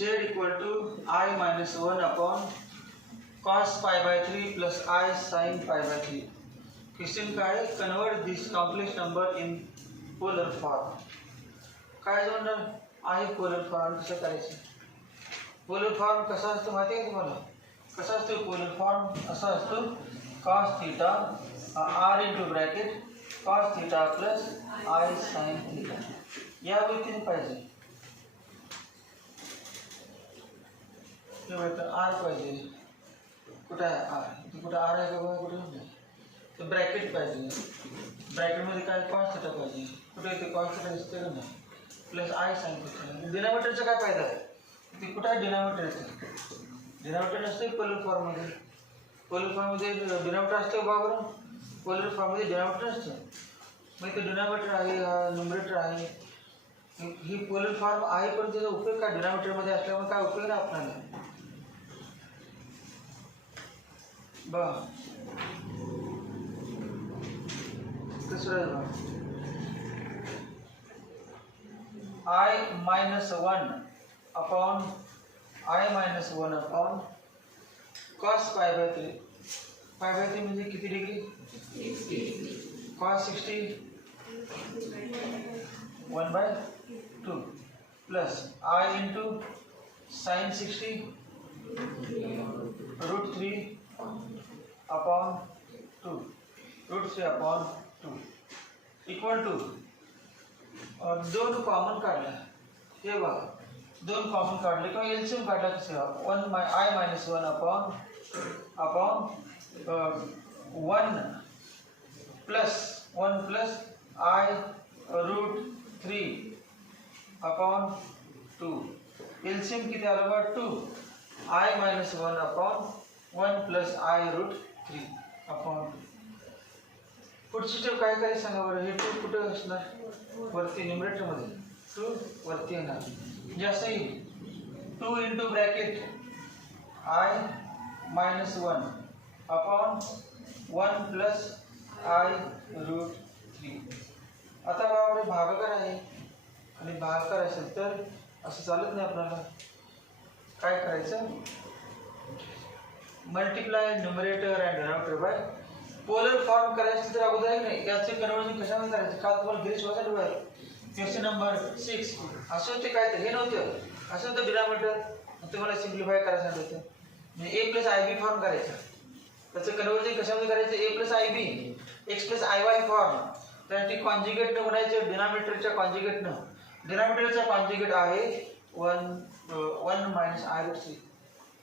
z equal to I minus 1 upon cos pi by 3 plus I sin pi by 3. Question काय आहे, convert this complex number in polar form. काय म्हणणार आहे polar form कसं करायचं. Polar form कसा असतो माहिती आहे तुम्हाला. कसा असतो पोलर फॉर्म असा असतो cos theta r into bracket cos theta plus I sin theta या व्यक्तीने पाहिजे. r पाहिजे. कुठं आहे r. कुठं r आहे का बघा. कुठे नाही. तर ब्रॅकेट पाहिजे. ब्रॅकेटमध्ये काय cos थीटा पाहिजे. कुठे येते cos थीटा दिसते का नाही. Plus I sin theta. डिनॉमिनेटरचा काय फायदा आहे. ते कुठं आहे डिनॉमिनेटर येते. डिनॉमिनेटर नसते पोलर फॉर्ममध्ये. पोलर फॉर्ममध्ये डिनॉमिनेटर असतं बरोबर. पोलर फॉर्ममध्ये डिनॉमिनेटर असतं. मग ते डिनॉमिनेटर आहे हा न्यूमरेटर आहे. ही पोलर फॉर्म आहे पण त्याचा उपयोग काय डिनॉमिनेटरमध्ये असल्यामुळे काय उपयोग नाही आपल्याला. बघा कसं I minus 1 upon I minus 1 upon cos pi by 3. pi by 3 म्हणजे किती degree. cos 60 1 by 2 plus I into sin 60 root 3 upon 2 root 3 upon 2 equal to दोन कॉमन काढले. हे बघा दोन कॉमन काढले किंवा एलसीएम काढला कसं 1 I minus 1 upon 1 plus I root 3 upon 2. LCM किती आलं बघा 2. I minus 1 upon 1 plus I root 3 upon 2. पुढची स्टेप काय करायचं सांगा बरं. हे 2 कुठं असणार वरती न्यूमरेटरमध्ये. 2 वरती येणार म्हणजे असं येईल 2 into bracket I minus 1 upon 1 plus I root 3. आता बघा भागाकार आहे आणि भागाकार असेल तर असं चालत नाही आपल्याला. काय करायचं multiply numerator and denominator by polar form करायचं तर अगोदर आहे नाही याचे कन्वर्जन कशामध्ये करायचं. काल तुम्हाला गिरीश वाचा ठेवायला क्वेश्चन नंबर 6 असं होते. काय तर हे नव्हतं असं होतं डिनॉमिनेटर. तुम्हाला सिम्प्लिफाय करायचं होतं म्हणजे a plus i b form करायचा. त्याचं कन्वर्जन कशामध्ये करायचं a plus i b x plus i y form. त्यासाठी कॉन्जुगेटनं म्हणायचं डिनॉमिनेटरच्या कॉन्जुगेटनं. डिनॉमिनेटरचा कॉन्जुगेट आहे 1 minus i root 3.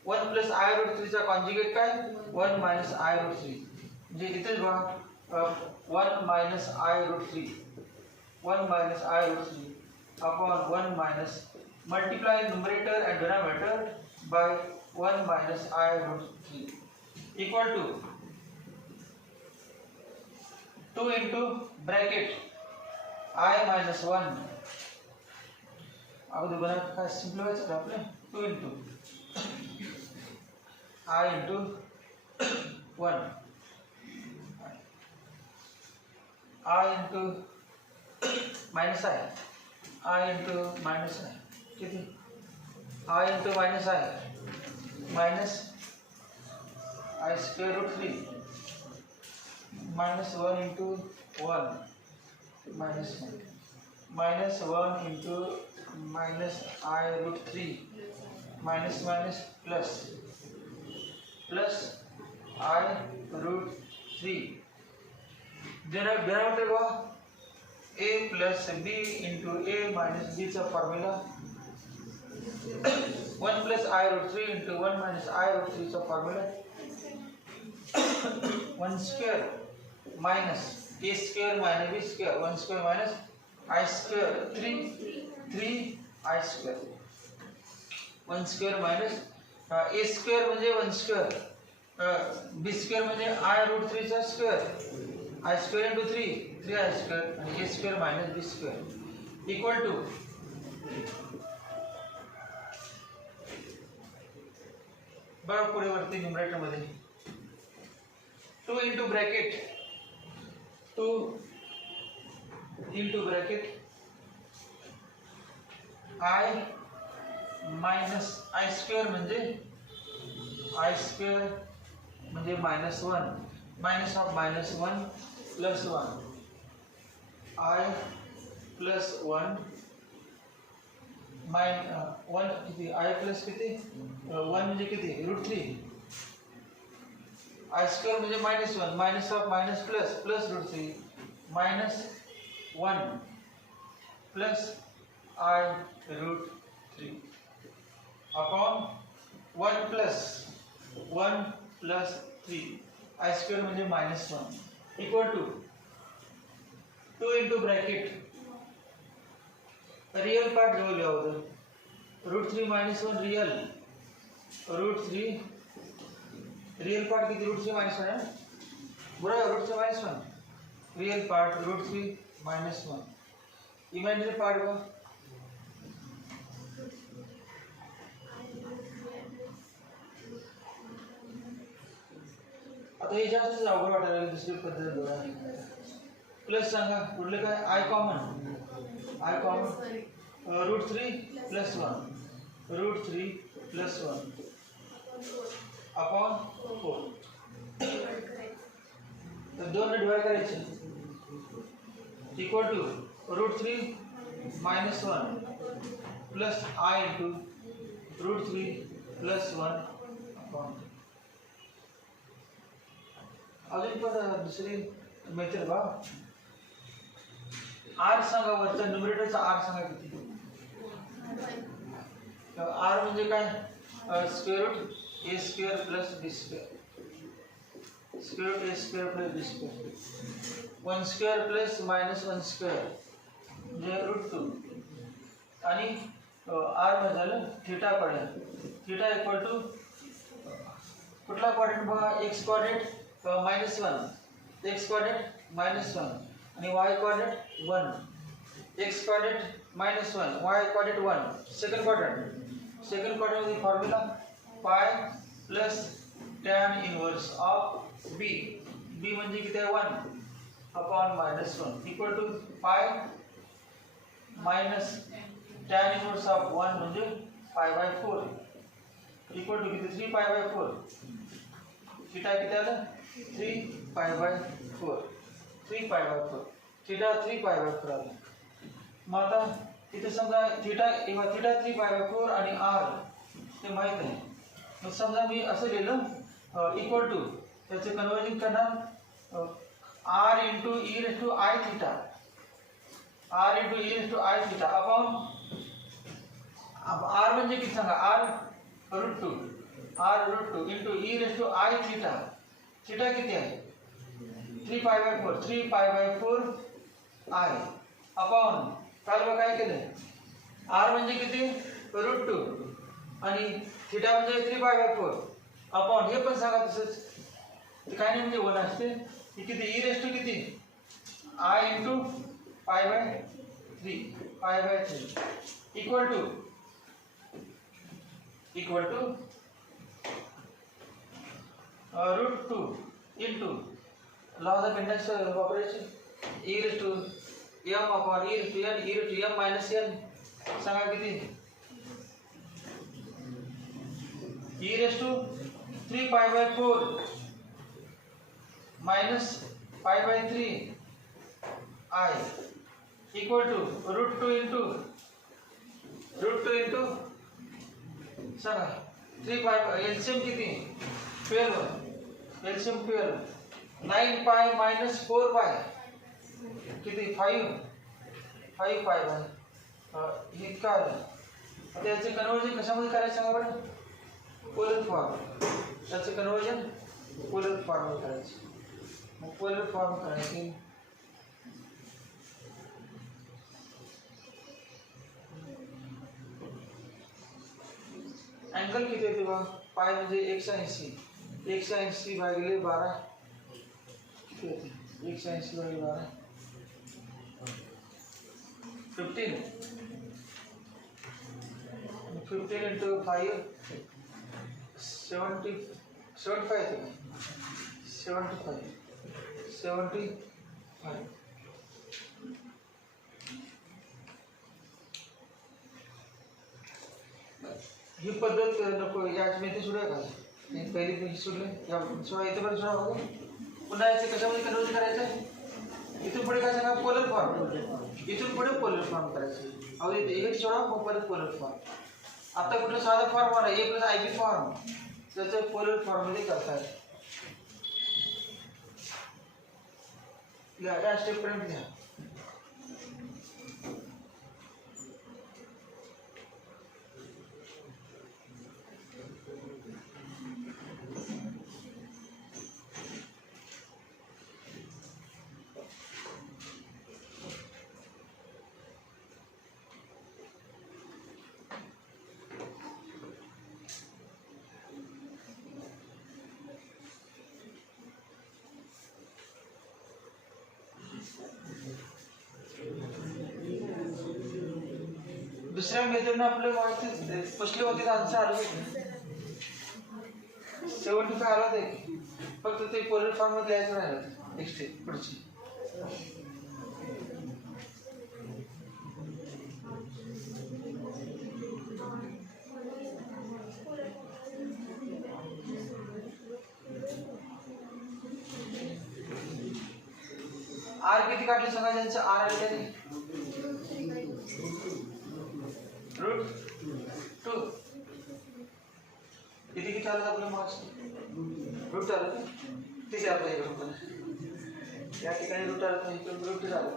1 plus i root 3चा कॉन्जुगेट काय 1 मायनस आय रूट 3. म्हणजे इथेच बघा 1 minus i root 3 1 minus I root 3 upon 1 minus multiply numerator and denominator by 1 minus I root 3 equal to 2 into bracket I minus 1. अगोदर बना काय simplify करा आपले 2 into I into 1 I into minus I into minus I किती I into minus I minus I square root 3 minus 1 into 1 minus 1 minus 1 into minus I root 3 minus minus plus I root 3. Denominator go a plus b into a minus b चा formula 1 plus I root 3 into 1 minus I root 3 चा formula 1 square minus a square minus b square 1 square minus I square 3 I square 1 square minus a square म्हणजे 1 square b square म्हणजे I root 3 चा square I square into 3 I square and a square minus b square equal to बघा पुढे वरती numerator मध्ये 2 into bracket 2 into bracket I minus I square म्हणजे I square म्हणजे -1 minus of -1 plus 1 I plus 1 1 किती I plus किती 1 म्हणजे किती √3 आय स्क्वेअर म्हणजे -1 minus of minus plus √3 -1 plus i √3 upon 1 plus 3 i square म्हणजे -1 equal to 2 into bracket real part जवळ लिहा होतं √3 -1 √3 रियल पार्ट किती √3 -1 आहे बरोबर √3 -1 रियल पार्ट √3 -1 इमॅजिनरी पार्ट बघा आता हे जास्त अवघड वाटायला दुसरी पद्धत बघा प्लस सांगा कुठले काय i common √3 plus 1 √3 plus 1 upon 4 तर 2 ने डिवाइड करायचे equal to √3 -1 plus i into √3 plus 1 upon अजून पण दुसरी मेथड बघा आर सांगा वरच्या न्यूमरेटरचा आर सांगा किती आर म्हणजे काय स्क्वेअर रूट ए square plus b square square route ए square plus b square 1 square plus -1 square म्हणजे √2 आणि आर मध्ये झालं थीटा काढूया थीटा इक्वल टू कुठला क्वाड्रंट बघा एक्स क्वाड्रंट -1 एक्स क्वाड्रंट -1 आणि y quadrant 1 x quadrant -1 y quadrant 1 second quadrant मध्ये formula पाय plus tan inverse of b b म्हणजे किती आहे 1 upon -1 equal to pi minus tan inverse of 1 म्हणजे π/4 equal to किती 3π/4 थीटा किती आलं 3π/4 3π/4 थीटा 3π/4 आला मग आता इथे समजा थीटा 3π/4 आणि r ते माहित आहे मग समजा मी असं लिहिलं इक्वल टू त्याचे कन्वर्जन करणार r into e⁻i theta upon r म्हणजे किती सांगा r√2 into e⁻i theta theta किती आहे 3π/4 i अपॉन काल बघा काय केलं r म्हणजे किती √2 आणि थीटा म्हणजे 3π/4 अपॉन हे पण सांगा तसंच काय नाही म्हणजे 1 असते हे किती e⁻ किती i into π/3 equal to √2 into law of the index operation e⁻m upon e⁻m minus n सांगा किती e⁻3π/4 minus π/3 I equal to √2 into सांगा 3π LCM किती 12 LCM 12 9π minus 4π किती 5π हे काय त्याचे कन्वर्जन कशामध्ये करायचं सांगा बरं पोलर फॉर्म त्याचे कन्वर्जन पोलर फॉर्म मध्ये करायचं मग पोलर फॉर्म करायचे एंगल किती येते बघा पाय म्हणजे 180 भागिले 12 किती येते 180 भागिले 12 15 into 5 75 येते 75 75 ही पद्धत नको याच मी ते सोडूया का पहिली मी सोडले या सोडा इथे पण सोडा बघा पुन्हा याचे कशामध्ये कन्वर्जन करायचं इथून पुढे काय सांगा पोलर फॉर्म इथून पुढे पोलर फॉर्म करायचं अहो हे सोडा मग परत पोलर फॉर्म आता कुठलं साधा फॉर्म आला ए प्लस आय बी फॉर्म त्याचं पोलर फॉर्ममध्ये करताय या स्टेपपर्यंत घ्या दुसऱ्या मेथडने आपले माहिती स्पष्ट होते आन्सर आले 75 आला ते फक्त ते पोलर फॉर्म मध्ये लिहायचं राहिलं नेक्स्ट पुढची आर किती काढले सांगा ज्यांचं आर आले त्याने रूट 2 किती किती आलं आपलं मार्क्स रूट आलं ते चार पाहिजे या ठिकाणी रूट आलं इकडे रूट आलं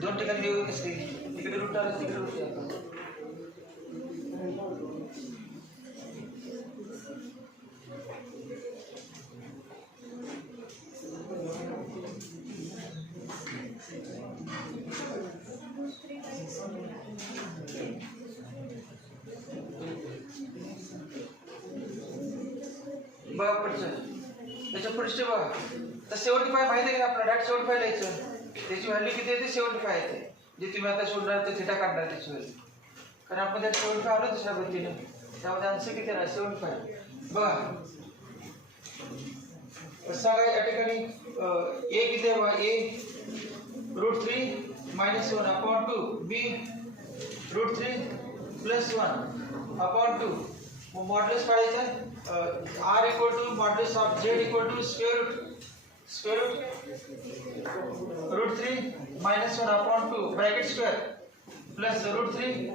दोन ठिकाणी देऊ कसं इकडे रूट आलं तिकडे रूट आलं बघा पुढचं त्याच्या पुढचे बघा तर 75 माहिती आहे का आपला डायरेक्ट 75 लिहायचं त्याची व्हॅल्यू किती येते 75 येते जे तुम्ही आता सोडणार ते थिटा काढणार त्याची व्हॅल्यू कारण आपण त्यात 75 आलो दुसऱ्या पद्धतीने त्यामध्ये आन्सर किती राहा 75 बघा सांगा या ठिकाणी ए किती आहे बघा ए √3 -1/2 बी √3 +1/2 मग मॉड्युलस काढायचं r equal to modulus of z equal to square root √3 -1/2 bracket square plus √3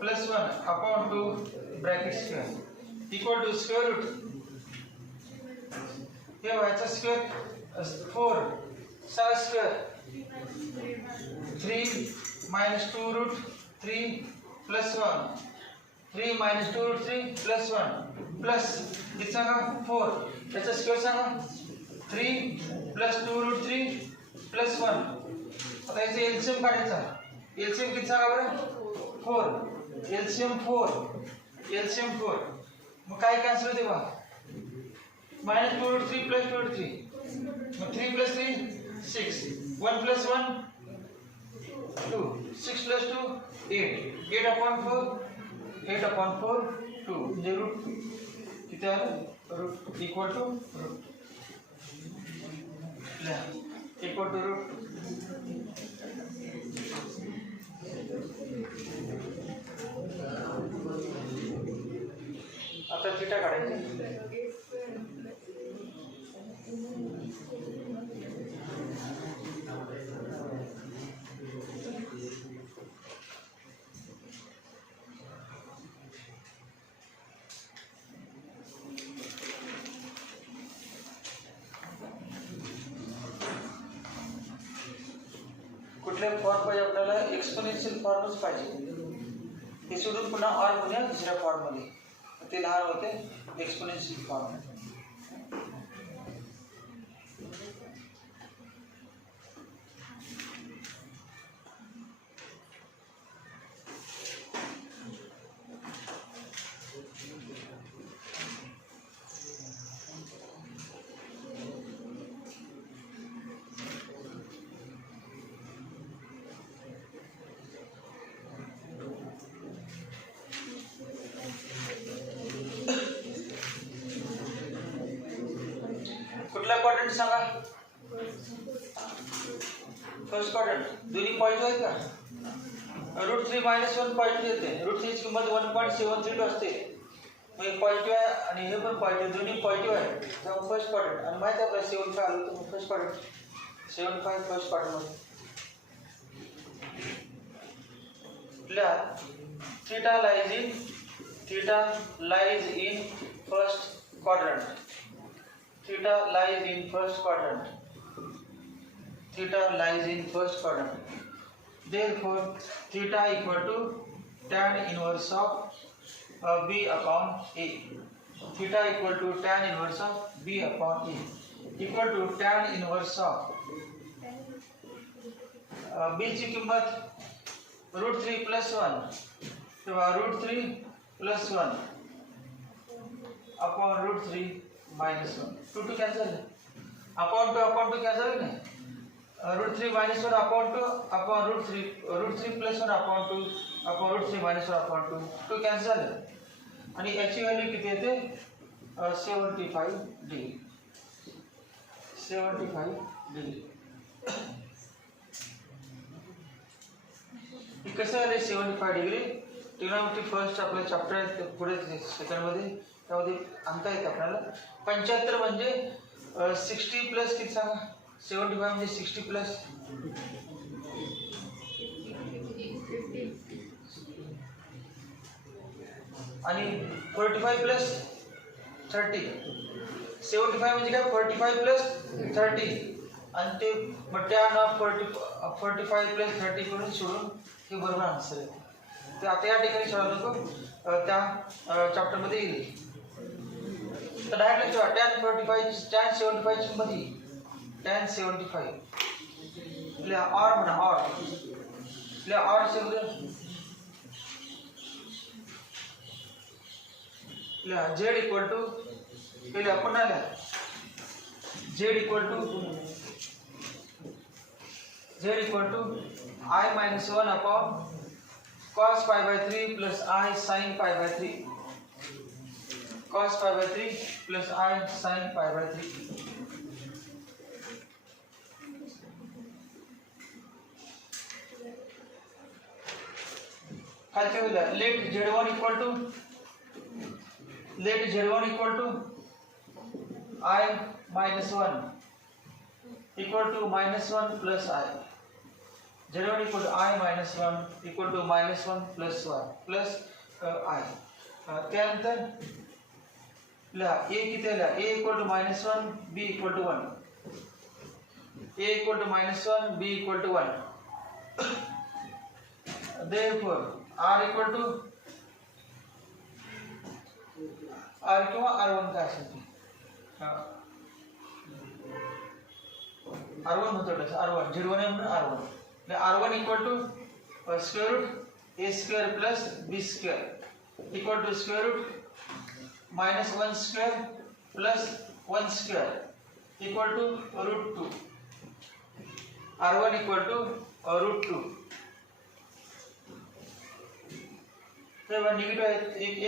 +1/2 bracket square equal to square root हे व्हायचा स्क्वेअर 4 6 स्क्वेअर 3 -2√3 +1 3 -2√3 +1 प्लस किती सांगा 4 त्याचा स्क्वेअर सांगा 3 + 2√3 +1 आता याचा एलसीएम काढायचा एलसीएम किती सांगा बरं 4 एलसीएम 4 मग काय कॅन्सल होते बा -2√3 + 2√3 मग 3 + 3 6 1 + 1 2 6 + 2 8 8/4 8/4 2 म्हणजे रूट किती आलं root equal to root equal to root आता थिटा काढायची कुठल्या फॉर्म पाहिजे आपल्याला एक्सपोनेन्शियल फॉर्मच पाहिजे हे सोडून पुन्हा आर म्हणूया दुसऱ्या फॉर्ममध्ये ते लहान होते एक्सपोनेन्शियल फॉर्म कुठला क्वाड्रंट सांगा फर्स्ट क्वाड्रंट दोन्ही पॉइंट आहेत का √3 मायनस 1 पॉझिटिव्ह येते. √3 ची किंमत 1.732 असते. मग पॉझिटिव्ह आहे आणि हे पण पॉझिटिव्ह, दोन्ही पॉझिटिव्ह आहे. तेव्हा फर्स्ट क्वाड्रंट आणि माहिती आहे आपल्याला 75 आलं तर फर्स्ट क्वाड्रंट 75 फर्स्ट क्वाड्रंटमध्ये. theta lies in first quadrant. Theta lies in first quadrant. Theta lies in first quadrant. Therefore, theta equal to tan inverse of b upon a. Theta equal to tan inverse of b upon a. Equal to tan inverse of b ची किंमत √3 plus 1. तेव्हा √3 plus 1 upon √3 minus 1. 2 cancel. Upon 2 cancel नहीं. √3 minus 1 upon 2 upon √3 plus 1 upon 2 upon √3 minus 1 upon 2. 2 cancel. आणि याची value किती येते? 75 degree. 75 degree. कसं आले 75 डिग्री? ट्रिग्नोमेट्री फर्स्ट आपलं चॅप्टर आहे पुढे सेकंडमध्ये, त्यामध्ये अंक आहेत आपल्याला. 75 म्हणजे 60 प्लस किती सांगा? 75 म्हणजे 60 प्लस आणि 45 प्लस 30. 75 म्हणजे काय? 45 प्लस 30 आणि ते tan 45 प्लस 30 करून सोडून हे बरोबर आन्सर आहे. तर आता या ठिकाणी सोडवलं त्या चॅप्टर मध्ये येईल. तर डायरेक्ट लक्षात tan 45 tan 75 ची मध्ये tan 75 ले और म्हणा और ले और से उधर ले z इक्वल टू पहिले आपण आल्या z equal to I minus 1 upon cos pi by 3 plus I sin pi by 3. Cos pi by 3 plus I sin pi by 3. खालचे होईल let z1 equal to I minus 1 equal to minus 1 plus I. z1 equal to I minus 1 equal to minus 1 plus 1 plus I. त्यानंतर लिहा a किती लिहा a equal to minus 1 b equal to 1. a equal to minus 1 b equal to 1. Therefore r equal to r किंवा r1 काय असेल ते r1 म्हणतो r1 z1 आहे म्हणून r1. R1 equal to square root a square plus b square equal to square root minus 1 square plus 1 square equal to √2. R1 equal to √2. तेव्हा negative आहे,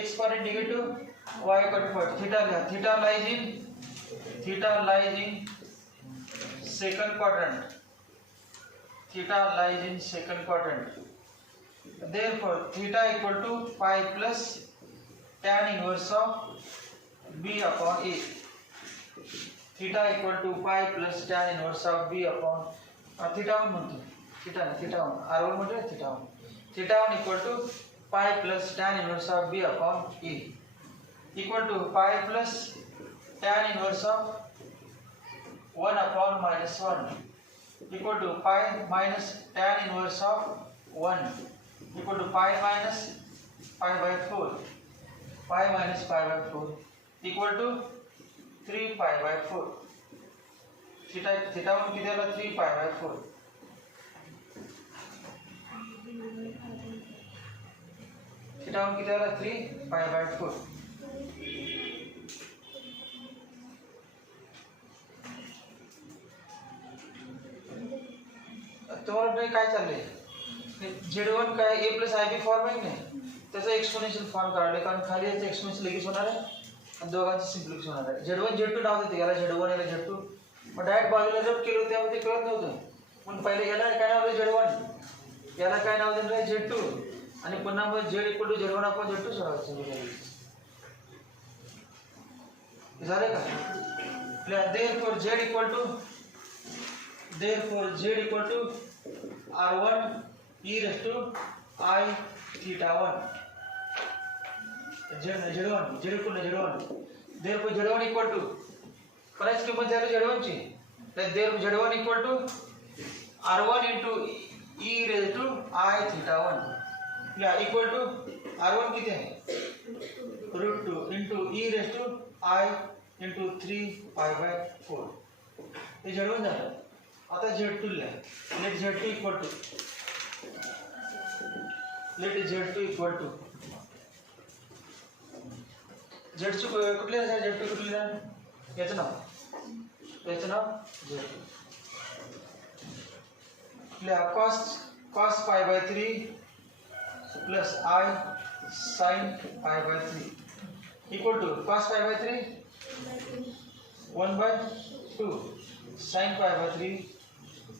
x coordinate negative, y coordinate theta लिहा. Theta lies in second quadrant. Theta lies in second quadrant. Therefore, theta equal to pi plus tan inverse of b upon a. Theta equal to pi plus tan inverse of b upon theta 1 म्हणतो. theta 1 r1 म्हणजे theta 1. Theta 1 equal to pi plus tan inverse of b upon a equal to pi plus tan inverse of 1 upon minus 1 equal to pi minus tan inverse of 1 equal to pi minus pi by 4. Pi minus pi by 4 equal to 3 pi by 4. Theta 1 किती आला? 3 pi by 4. Theta 1 किती आला? 3 pi by 4. तुम्हाला काय चाललंय? z1 काय a plus ib form आहे नाही, त्याचा एक्सपोनेन्शियल फॉर्म काढले, कारण खाली याचं एक्सपोनेन्शियल लगेच होणार आहे आणि दोघांचं सिम्प्लिफिकेशन होणार आहे. z1 z2 नाव देते, याला z1 याला z2. मग डायरेक्ट बाजूला जप केलं त्यामध्ये कळत नव्हतं, पण पहिले याला काय नाव z1 याला काय नाव दिलं आहे Z2 आणि पुन्हा मग Z इक्वल टू Z1 आपण Z2 सोडवायचं. झाले का? therefore Z equal to R1 e raised to I theta 1 Z1 therefore Z1 equal to कोणाची किंमत झाली Z1 ची तर Z1 equal to R1 into e raised to I theta 1 या equal to R1 किती आहे √2 into e raised to I into 3 pi by 4 हे Z1 झालं. आता Z2 लिहा. let Z2 equal to Z2 कुठले Z2 कुठले याचं नाव Z2 लिहा cos pi by 3 plus I sin pi by 3 equal to cos pi by 3 1 by 2 sin pi by 3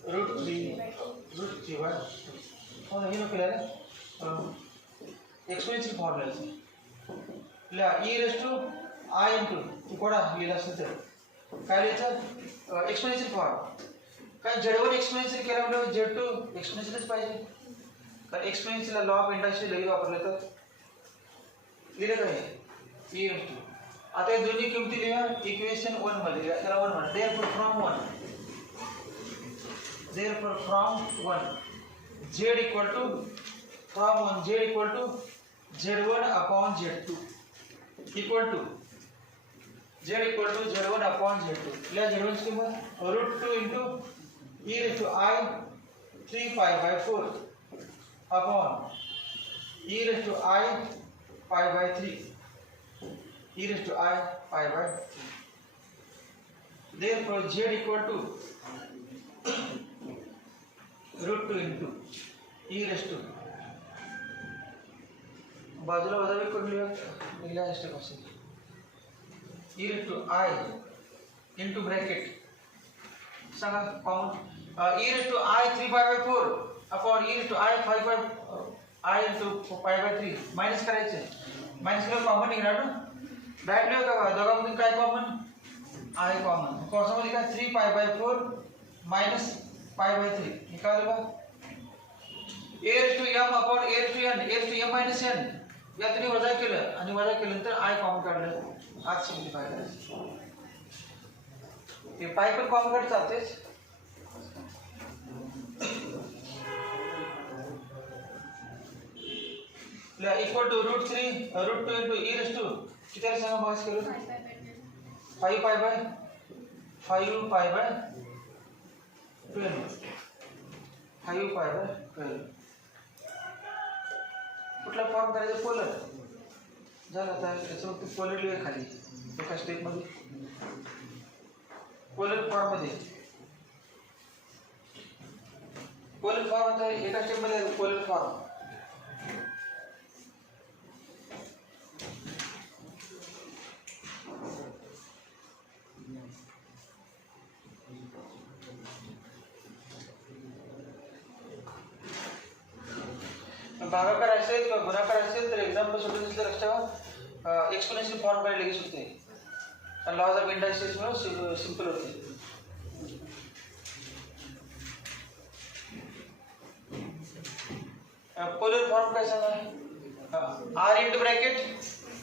√3 by 2 हे नको लिहायला एक्सपोनेन्शियल फॉर्म्युला लिहा e raised to I into कोणा लिहिला असेल तर काय लिहायचं एक्सपोनेन्शियल फॉर्म काय Z1 एक्सपोनेन्शियल केला म्हणजे Z2 एक्सपोनेन्शियलच पाहिजे कारण एक्सपोनेन्शियल लॉ ऑफ इंडक्शन लई वापरले तर लिहिलं काय e raised to आता हे दोन्ही किमती लिहा इक्वेशन 1 मध्ये त्याला 1 म्हणा therefore from 1 Z equal to Z1 upon Z2 equal to Z1 upon Z2 लिहा Z1 ची किंमत √2 into e raised to I 3 pi by 4 upon e raised to I pi by 3 e raised to I pi by 3 therefore Z equal to √2 into e raised to बाजूला वजावी करून लिहा step असेल e raised to I into bracket सांगा common e raised to I 3 pi by 4 upon e raised to I 5 by I into pi by 3 minus करायचे minus केलं common निघणार ना direct लिहा का दोघांमधून काय कॉमन I कॉमन कॉमनमध्ये काय 3 pi by 4 minus pi by 3 निकाल बा a raised to m upon a raised to n minus n या तुम्ही वजा केलं आणि वजा केल्यानंतर I कॉमन काढलं आज सिम्प्लिफाय करायचं हे पाय पण कॉमन काढ चालतेच ला equal to √2 into e raised to किती आलं सांगा मास केलं 5 pi by 12 कुठला फॉर्म करायचा पोलर झालं आता याच्यावर पोलर लिहा खाली एका स्टेप मध्ये पोलर फॉर्म मध्ये आता एका स्टेप मध्ये पोलर फॉर्म भागाकार असेल किंवा गुणाकार असेल तर एक्झाम्पल सोडून दिसलं लक्षात एक्सपोनेन्शियल फॉर्म कडे लगेच होते आणि लॉज ऑफ इंडक्शन सिंपल होते पोलर फॉर्म काय सांगा r इंटू ब्रॅकेट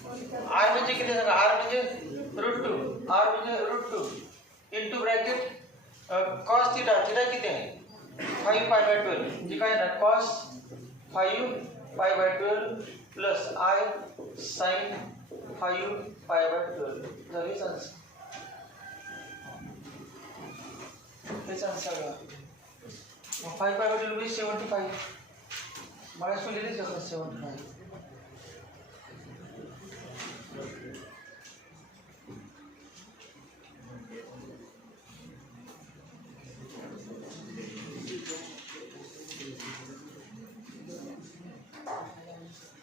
r म्हणजे किती सांगा r म्हणजे √2 इंटू ब्रॅकेट cos थीटा किती आहे 5 pi by 12 म्हणजे काय ना cos 5 pi by 12 plus I sin 5 pi by 12 झालीच आन्सर हेच आन्सर आहे 5 pi by 12 is 75 मला स्पेलिंग लिहिलं जातं 75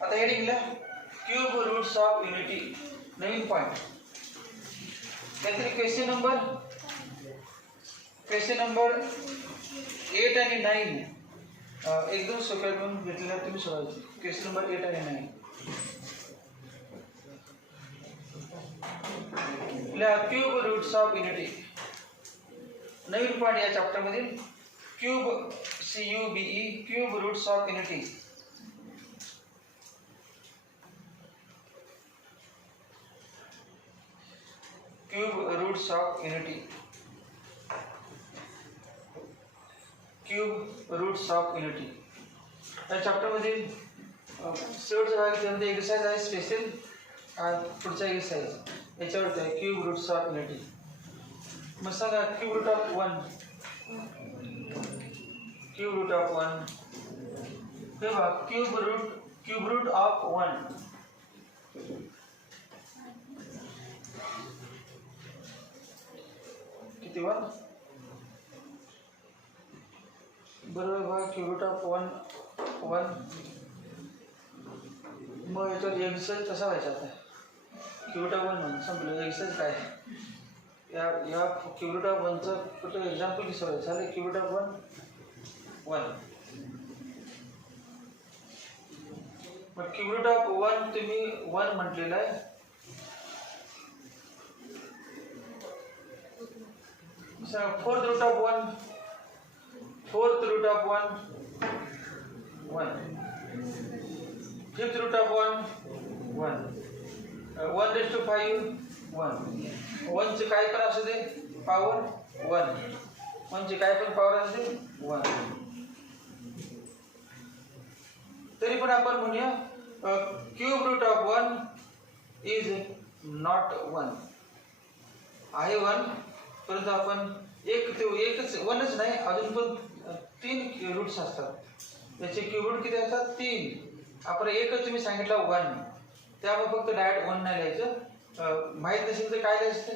आता हेडिंग ला क्यूब रूट्स ऑफ युनिटी नवीन पॉइंट काहीतरी क्वेश्चन नंबर 8 आणि 9 एकदम सोप्या घेऊन घेतलेल्या तुम्ही सोडवायचे. क्वेश्चन नंबर 8 आणि 9. Cube roots of unity. नवीन पॉईंट या चॅप्टर मधील cube CUBE cube roots of unity. Cube roots of unity. Cube roots of unity या चॅप्टर मधील शेवटचा भाग त्यामध्ये एक्सरसाइज आहे स्पेशल. पुढचा एक्सरसाइज याच्यावरती आहे क्यूब रूट्स ऑफ युनिटी. मग सांगा cube root of 1. Cube root of 1 हे बघा क्यूब रूट ऑफ 1 किती 1 बरोबर बघा. Cube root of 1. मग याच्यावर एक्सरसाइज कसा व्हायचा आता. क्यूब रूट ऑफ 1 म्हणून संपलं. एक्सरसाइज काय या क्यूब रूट ऑफ 1चं कुठं एक्झाम्पल कसं झालं. क्यूब रूट ऑफ 1 मग क्यूब रूट ऑफ 1 तुम्ही 1 म्हटलेलं आहे. Fourth root of 1 4th root of 1 5th root of 1 1 raised to 5 1 चे काय पण असू दे पॉवर 1 चे काय पण पॉवर असू दे 1. तरी पण आपण म्हणूया cube root of 1 is not 1 आहे 1 परंतु आपण एकच 1च नाही अजून पण 3 रूट्स असतात. त्याचे क्यूब रूट किती असतात 3. आपण एकच तुम्ही सांगितलं 1 त्यामुळे फक्त डायरेक्ट 1 नाही लिहायचं. माहीत नसेल तर काय लिहायचं.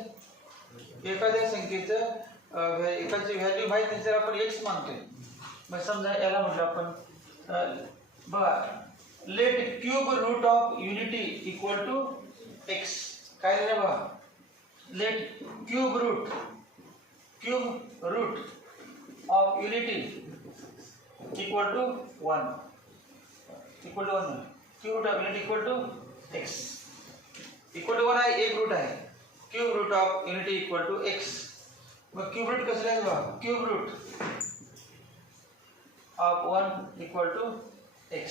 एखाद्या संख्येचं एकाची व्हॅल्यू माहीत नसेल तर आपण x मानतोय. मग समजा याला म्हटलं आपण बघा let cube root of unity equal to x. काय लिहिलं बघा let cube root of unity equal to 1 cube root of unity equal to x equal to 1 आहे. एक रूट आहे. Cube root of unity equal to x. मग cube root कसं आहे बघा cube root of 1 equal to x.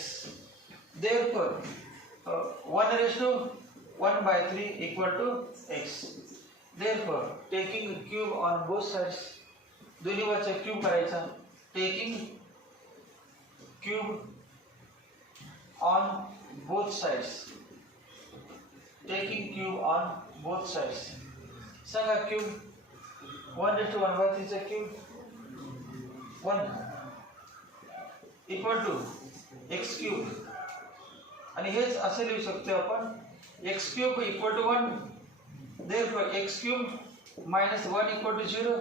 therefore 1 raised to 1/3 equal to x. therefore taking cube on both sides दोन्ही बाजूचा cube करायचा. Taking cube on both sides. Taking cube on both sides. सांगा cube 1 raised to 1/3 चा cube 1 equal to x cube. आणि हेच असे लिहू शकतो आपण x cube equal to 1. therefore x cube minus 1 equal to 0.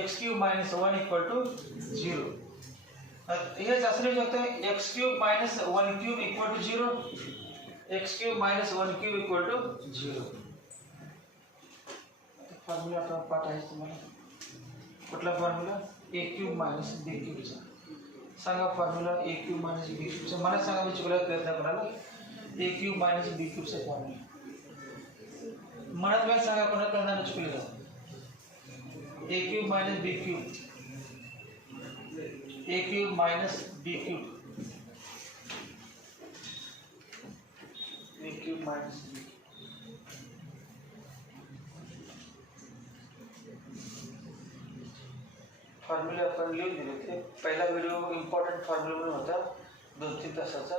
x cube minus 1 equal to 0. हेच असं लिहू शकतो x cube minus 1 cube equal to 0. x cube minus 1 cube equal to 0. Formula आपला पाठ आहे तुम्हाला. कुठला formula a cube minus b क्यूबचा. सांगा formula a cube minus b क्यूबचा. मला सांगा मी चुकला प्रयत्न करायला. a क्यूब मायनस b क्यूबचा फॉर्म्युला म्हणत काय सांगा कोणा करणार चुकलेलं. a cube minus b cube a cube minus b cube a cube minus b. फॉर्म्युले आपण लिहून दिले ते. पहिला व्हिडिओ इम्पॉर्टंट फॉर्म्युला म्हणून होता 2-3 तासाचा.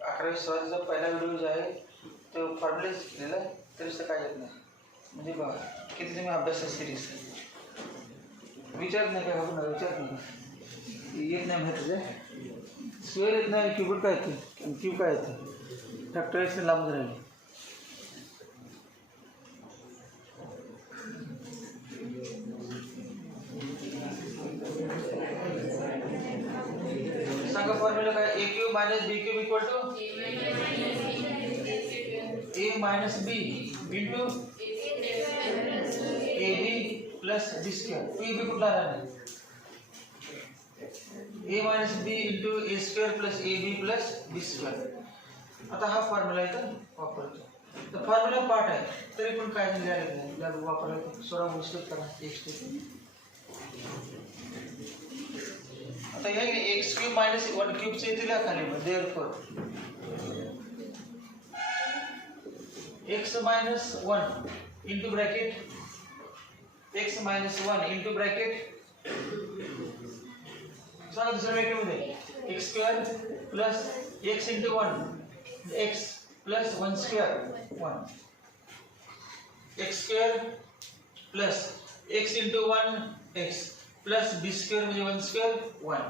11वी सवारीचा पहिला व्हिडिओ जो आहे तो फॉर्म्युलेच केलेला आहे. तरीच काय येत नाही. म्हणजे बघा किती तुम्ही अभ्यास सिरीज विचारत नाही काय बघणार विचारत नाही येत नाही माहिती आहे. स्क्वेअर येत नाही क्यूब काय येतं क्यूब काय येतं फॅक्टराईजने लांब राहिले. सांगा फॉर्म्युला काय a cube minus b cube equal to a minus b into ab plus b square. b कुठला राहणार a minus b into a square plus a b plus b square. आता हा फॉर्म्युला इथं वापरतो. तर फॉर्म्युला पार्ट आहे तरी पण काय लिहायला वापरायचं सोडा मिस्टेक करा एक स्टेप. आता हे एक्स क्यूब मायनस 1 क्यूबचे इथे लिहा खाली मग therefore x minus 1 into bracket x minus 1 into bracket सांगा दुसऱ्या ब्रॅकेट मध्ये x square plus x into 1 x plus 1 square 1 x square plus x into 1 x plus b square म्हणजे 1 square 1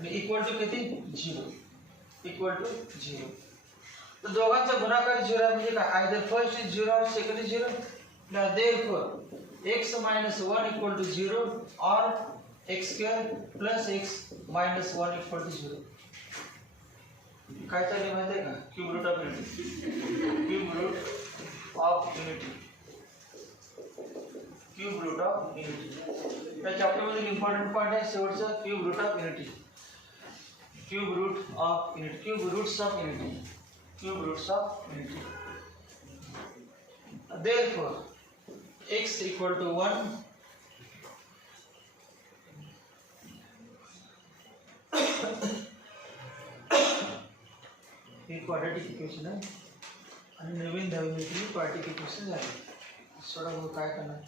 आणि equal to किती 0 इक्वल टू 0. तो दोघांचा गुणाकार 0 म्हणजे काय आयदर फर्स्ट इज 0 और second is 0. now therefore x minus 1 equal to 0 or x square plus x minus 1 equal to 0. काय चालले माहिती आहे का cube root of unity cube root of unity cube root of unity या chapter मध्ये important point आहे शेवटचा cube root of unity cube root of unity cube roots of unity cube roots of unity. Therefore, x equal to 1 हे quadratic equation आहे आणि नवीन धावण्याची quadratic equation झाली. सोडा काय करणार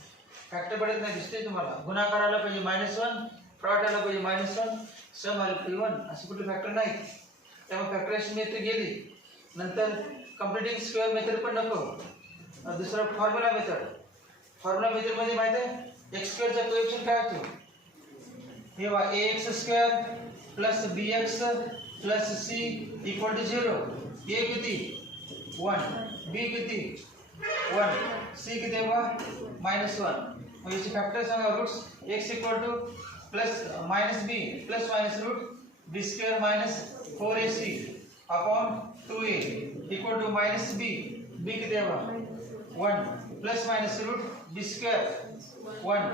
फॅक्टर पडत नाही दिसते तुम्हाला. गुणाकाराला पाहिजे -1 प्रॉडक्टला पाहिजे -1 सम आला पाहिजे 1 असे कुठले फॅक्टर नाही. त्यामुळे फॅक्टरायझेशन मेथड गेली. नंतर कंप्लीटिंग स्क्वेअर मेथड पण नको. दुसरा फॉर्म्युला मेथड मध्ये माहिती आहे x स्क्वेअरचा कोएफिशिएंट काय होतो हे वा ax square plus bx plus c equal to 0. a किती 1 b किती 1 c किती वा -1. मग याचे फॅक्टर सांगा roots x equal to plus -b plus minus root b square minus 4ac upon 2a equal to minus b किती आहे 1 plus minus root b square 1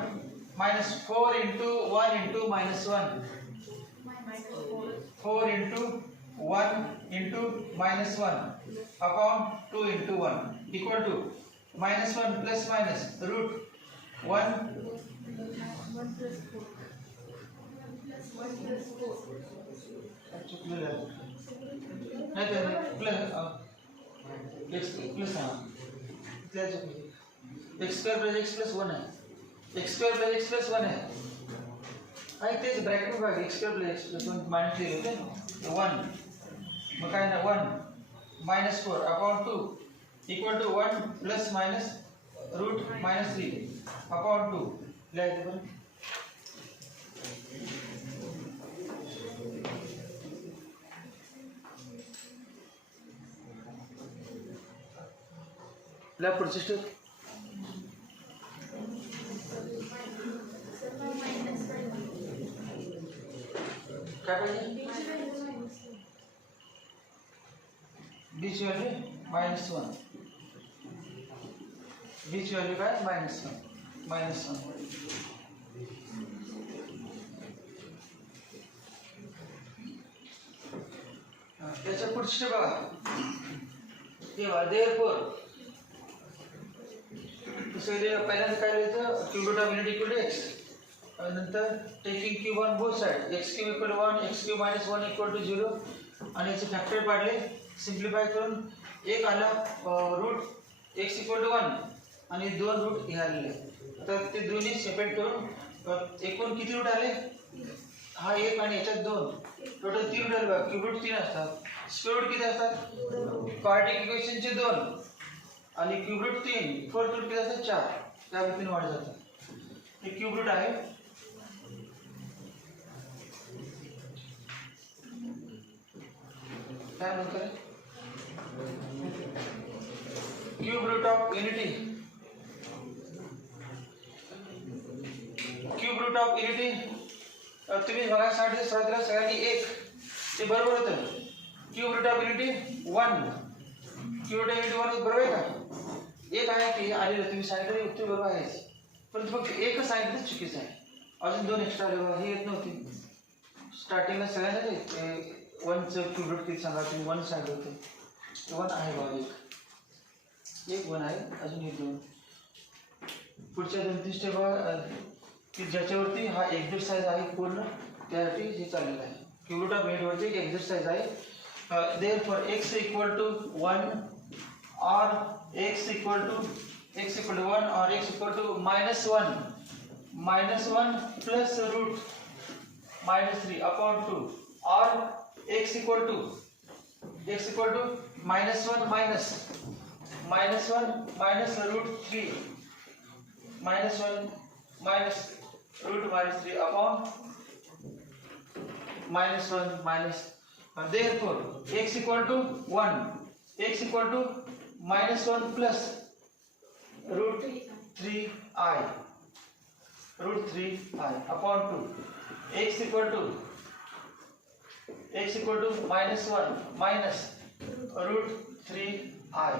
minus 4 into 1 into minus 1 4 into 1 into minus 1 upon 2 into 1 equal to -1 plus minus root 1 नहीं तो plus plus हाँ x square plus x plus 1 है x square plus x plus 1 है आई तेज bracket में x square plus x plus 1 minus 3 होते हैं 1 मग काय ना 1 -4 upon 2 equal to 1 plus minus root -3 upon 2 लिहायचं पण लॅब पुढची स्टेप काय पाहिजे बीच व्हॅल्यू -1 बीच व्हॅल्यू काय -1 त्याच्या पुढची स्टेप बघा तेव्हा देअरफॉर पहिल्यांदा काय लिहायचं cube root of unity equal to x नंतर taking cube on both side x cube equal to 1 x cube -1 equal to 0 आणि याचे फॅक्टर पाडले सिम्प्लिफाय करून एक आला रूट x इक्वल टू 1 आणि 2 रूट हे आलेले. तर ते दोन्ही सेपरेट करून एकूण किती रूट आले हा एक आणि याच्यात 2 टोटल 3 रूट आले. क्यूब रूट 3 असतात. स्क्वेअर रूट किती असतात क्वाड्रेटिक इक्वेशनचे 2 आणि क्यूब रूट 3 फोर्थ रूट किती असतात 4 त्या पद्धतीने वाढ जातात. हे क्यूब रूट आहे काय म्हणतात cube root of unity cube root of unity तुम्ही बघा सुरुवातीला सगळ्यांनी 1 ते बरोबर होतं. Cube root of unity 1 cube root of unity 1 बरोबर आहे का एक आहे की आलेलं तुम्ही सांगितलं उत्तर बरोबर आहेच परंतु फक्त एकच सांगितलं चुकीचं आहे. अजून 2 एक्स्ट्रा आले हे येत नव्हते स्टार्टिंगला सगळ्यांना वनचं क्यूब रूट किती सांगा तुम्ही वन सांगितलं होतं वन आहे बघा एक वन आहे अजून एक दोन पुढच्या 2-3 स्टेप की ज्याच्यावरती हा एक्सरसाइज आहे पूर्ण त्यासाठी हे चाललेलं आहे क्यूब रूट ऑफ मेडवरती एक एक्सरसाइज आहे देअरफॉर x इक्वल टू 1 और x इक्वल टू 1 और x equal to -1 plus root -3 upon 2 और x equal to -1 minus root 3 -1 minus root -3 upon -1 therefore x equal to 1 x equal to -1 plus root 3i upon 2 x equal to -1 minus root 3i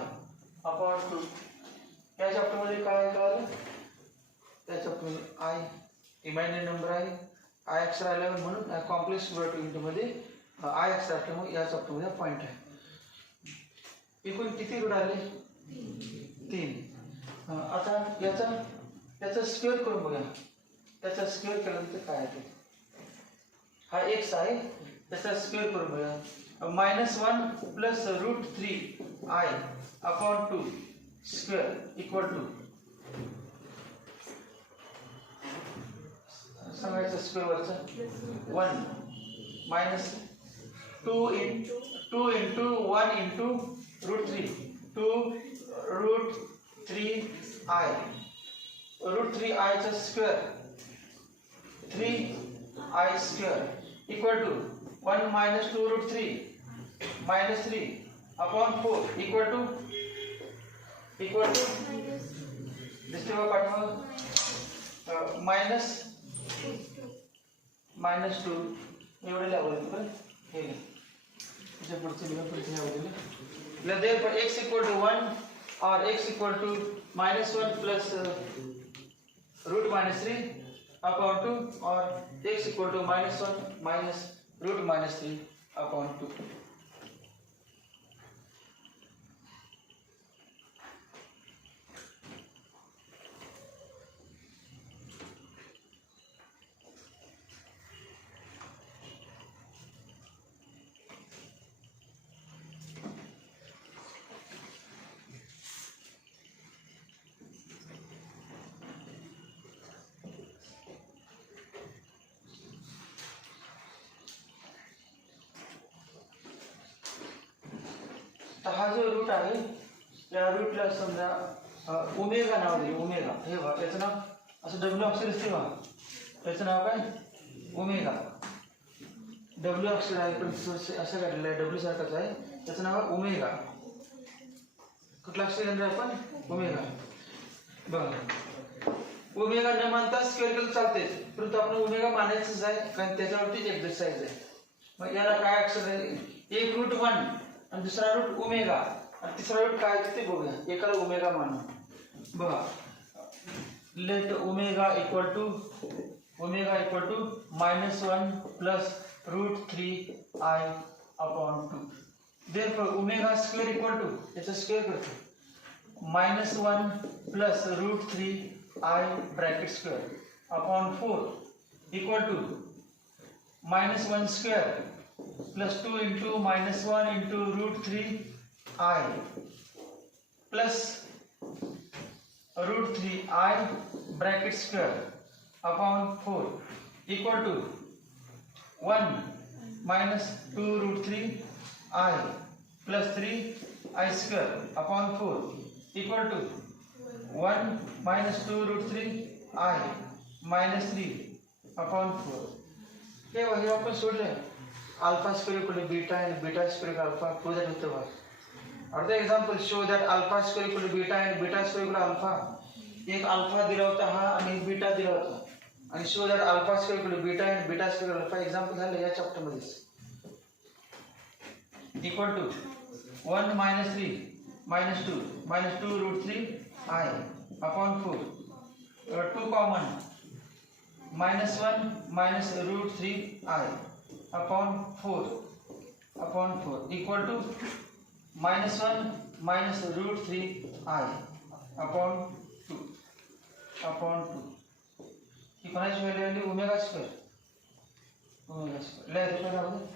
upon 2 या चॅप्टरमध्ये काय कळलं त्या चॅप्टरमध्ये i imaginary number आहे i अक्षर आल्यावर म्हणून कॉम्प्लेक्स प्रोडक्टिव्हिटीमध्ये i अक्षर असल्यामुळे या चॅप्टरमध्ये पॉईंट आहे एकूण किती रूट आले 3 आता याचा स्क्वेअर करून बघा त्याचा स्क्वेअर केल्यानंतर काय आहे हा x आहे त्याचा स्क्वेअर करून बघा -1 plus root 3i upon 2 square equal to सांगायचं स्क्वेअर वरचं 1 minus 2 into 1 into root 3 2 root 3i root 3i चा square 3i square equal to 1 minus 2 root 3 minus 3 upon 4 equal to दिसते बघा पाठवा मायनस 2 एवढे लावले पण हे घ्या पुढचे लावलेले देअरफॉर x इक्वल टू 1 और x equal to -1 plus root -3 upon 2 और x equal to -1 minus root -3 upon 2 हा जो रूट आहे या रूटला समजा ओमेगा नाव दिले ओमेगा हे बघा त्याचं नाव असं डब्ल्यू अक्षर दिसते बघा त्याचं नाव काय ओमेगा डब्ल्यू अक्षर आहे पण असं काढलेलं आहे डब्ल्यू सारखंच आहे त्याचं नाव आहे ओमेगा कुठलं अक्षर घेणार आपण ओमेगा बघा ओमेगा न मानता स्क्वेअर केलं चालते परंतु आपण ओमेगा मानायचंच आहे कारण त्याच्यावरतीच एक्सरसाइज आहे मग याला काय अक्षर आहे एक रूट 1 आणि दुसरा रूट ओमेगा आणि तिसरा रूट काय ते बघूया एकाला ओमेगा मानू बघा let omega equal to -1 plus root 3i upon 2 therefore omega square equal to याचा स्क्वेअर करतो -1 plus root 3i bracket square upon 4 equal to -1 square plus 2 into -1 into root 3i plus root 3i bracket square upon 4 equal to 1 minus 2 root 3i plus 3i square upon 4 equal to 1 minus 2 root 3i minus 3 upon 4 हे वही आपण सोडले alpha square equal to beta and beta square equal to alpha prove that with the verb. Other example show that alpha square equal to beta and beta square equal to alpha. एक alpha दिला होता हा आणि beta दिला होता आणि show that alpha square equal to beta and beta square equal to alpha example झालं या चॅप्टर मध्ये equal to 1 minus 3 minus 2 root 3 I upon 4 2 common -1 minus root 3 I upon 4 equal to -1 minus √3i upon 2 ही कोणाची value आली omega square लिहायचं पहिला अगोदर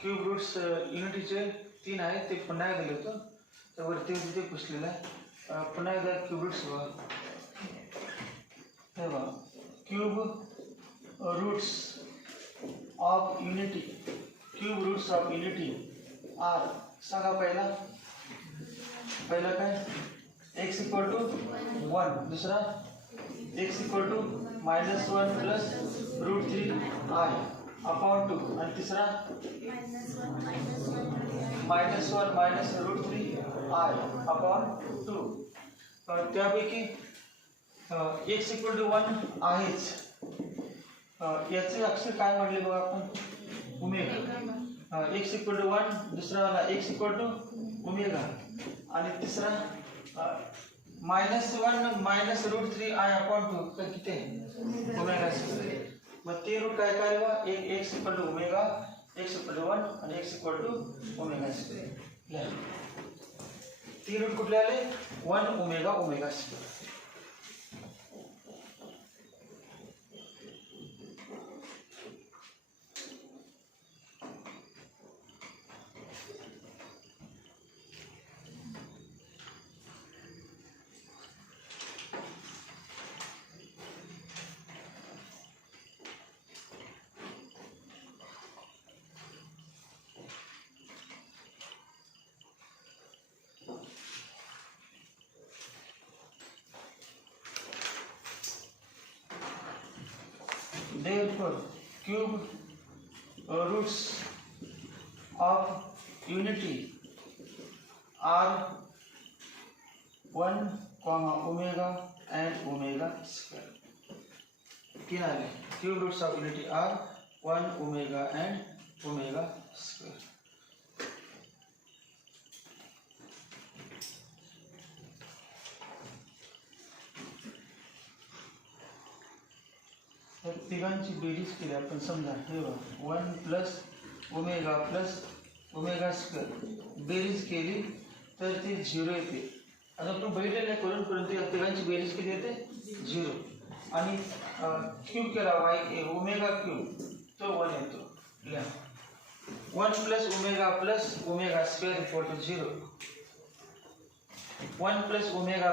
cube roots युनिटीचे 3 आहेत ते पुन्हा एकदा लिहितो तर वरती तिथे पुसलेलं आहे पुन्हा एकदा क्यूब रूट्स बघा हे बघा cube roots of unity are सांगा पहिला काय x इक्वल टू 1 दूसरा x equal to -1 plus √3i upon 2 आणि तिसरा -1 मायनस √3i अपॉन 2 त्यापैकी x इक्वल टू 1 आहेच याचे अक्षर काय म्हणले बघा आपण ओमेगा x इक्वल टू 1 दुसरा वाला x इक्वल टू ओमेगा आणि तिसरा -1 मायनस √3i अपॉन 2 तर किती आहे ओमेगा स्क्वेअर मग ते रूट काय काय बघा एक x equal to omega x equal to 1 आणि x equal to omega square ती रूट कुठले आले 1 omega square Therefore, cube roots of unity are 1, omega and omega square. तीन आले. Cube roots of unity are 1, omega and omega square. तिघांची बेरीज केली आपण समजा हे बघा 1 प्लस ओमेगा स्क्वेअर बेरीज केली तर ती 0 येते. आता आपण बघितलेलं नाही करून ते तिघांची बेरीज केली येते 0 आणि क्यूब केला ओमेगा क्यूब तो 1 येतो. लिहा 1 plus omega square equal to 0 1 plus omega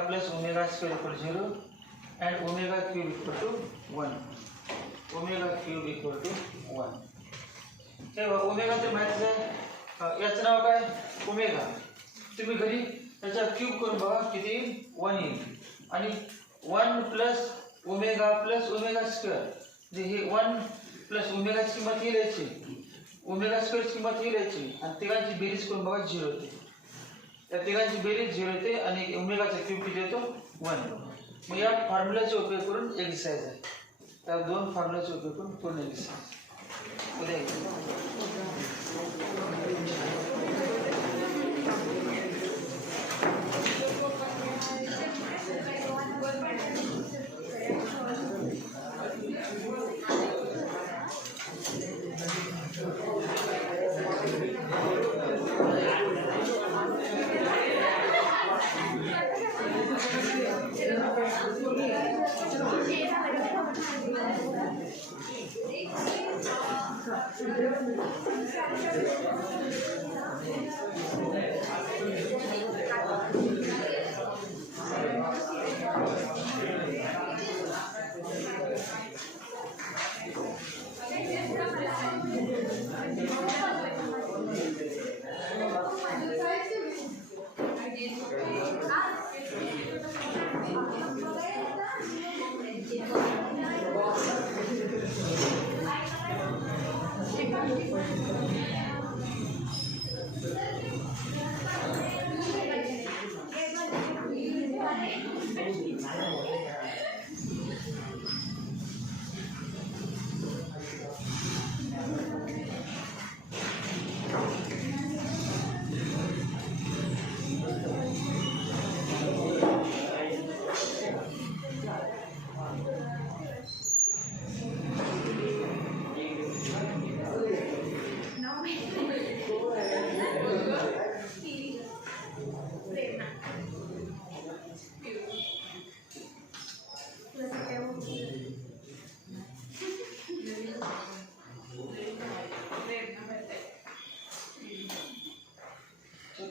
square equal to 0 and omega cube equal to 1 omega cube equal to 1 तेव्हा ओमेगा ते माहिती आहे याचं नाव काय ओमेगा तुम्ही घरी त्याचा क्यूब करून बघा किती 1 येईल आणि 1 plus omega plus omega square, म्हणजे हे 1 प्लस ओमेगाची किंमत ही लिहायची, ओमेगा स्क्वेअरची किंमत ही लिहायची आणि तिघांची बेरीज करून बघा 0 होते. त्या तिघांची बेरीज 0 होते आणि ओमेगाचा क्यूब किती येतो 1. मग या फॉर्म्युलाचा उपयोग करून एक्सरसाइज आहे. त्या दोन फॉर्म्युलाचा उपयोग करून पूर्ण एक्सरसाइज उद्या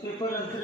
पेपर नंतर